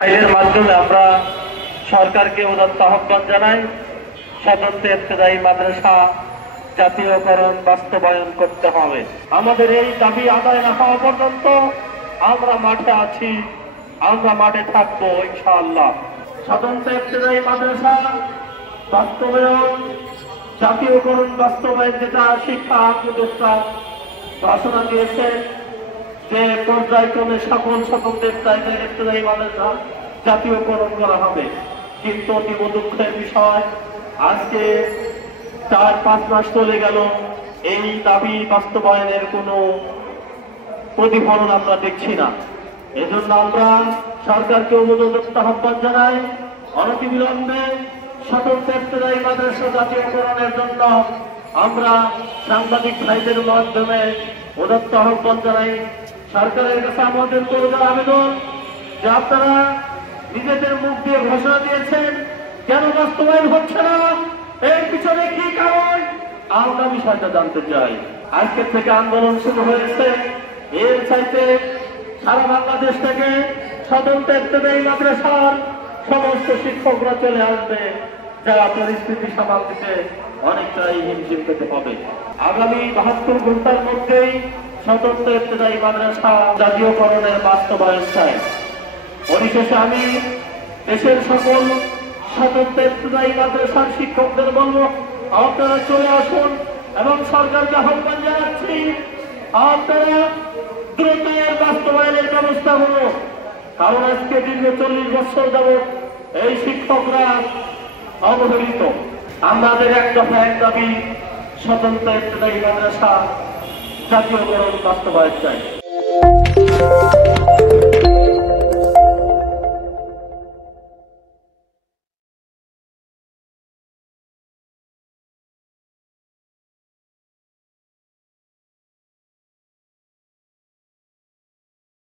আইনের মাধ্যমে আমরা সরকারকে উদাত্ত আহ্বান জানাই, স্বতন্ত্র ইবতেদায়ী মাদ্রাসা জাতীয়করণ বাস্তবায়ন করতে হবে। আমাদের এই দাবি আদায় না হওয়া পর্যন্ত আমরা মাঠে আছি, আমরা মাঠে থাকবো ইনশাআল্লাহ। স্বতন্ত্র ইবতেদায়ী মাদ্রাসা বাস্তবায়ন, জাতীয়করণ বাস্তবায়ন, যেটা শিক্ষা উপদেষ্টা ঘোষণা দিয়েছে যে পর্যায়ক্রমে সকল স্বতন্ত্র ইবতেদায়ী মাদ্রাসা জাতীয়করণ করা হবে। কিন্তু অতীব দুঃখের বিষয়, আজকে 4-5 মাস চলে গেল, এই দাবি বাস্তবায়নের কোনো প্রতিফলন আমরা দেখছি না। এজন্য আমরা সরকারকে উদাত্ত আহ্বান জানাই, অনতিবিলম্বে স্বতন্ত্র ইবতেদায়ী মাদ্রাসা জাতীয়করণের জন্য আমরা সাংবাদিক ভাইদের মাধ্যমে উদাত্ত আহ্বান জানাই। সরকারের কাছে আমাদের করবার আবেদন যে আপনারা নিজেদের মুখ দিয়ে ঘোষণা দিয়েছেন, কেন বাস্তবায়ন হচ্ছে না, এর পিছনে কি কারণ আমরা বিষয়টা জানতে চাই। আজকে থেকে আন্দোলন শুরু হয়েছে, এর চাইতে সারা বাংলাদেশ থেকে স্বতন্ত্র ইবতেদায়ী মাদ্রাসার সমস্ত শিক্ষকরা চলে আসবে, যারা পরিস্থিতি সামাল দিতে অনেকটাই হিমশিম পেতে হবে। আগামী 72 ঘন্টার মধ্যেই স্বতন্ত্র ইবতেদায়ী মাদ্রাসা জাতীয়করণের বাস্তবায়ন চাই। পরিশেষে আমি দেশের সকল স্বতন্ত্র ইবতেদায়ী মাদ্রাসার শিক্ষকদের বলবো, আপনারা চলে আসুন এবং সরকারকে আহ্বান জানাচ্ছি, আপনারা দ্রুত এর বাস্তবায়নের ব্যবস্থা হলো। কারণ আজকে দীর্ঘ 40 বছর যাবৎ এই শিক্ষকরা অবহেলিত। আমাদের এক দফা এক দাবি, স্বতন্ত্র ইবতেদায়ী মাদ্রাসা জাতীয়করণ বাস্তবায়ন চাই।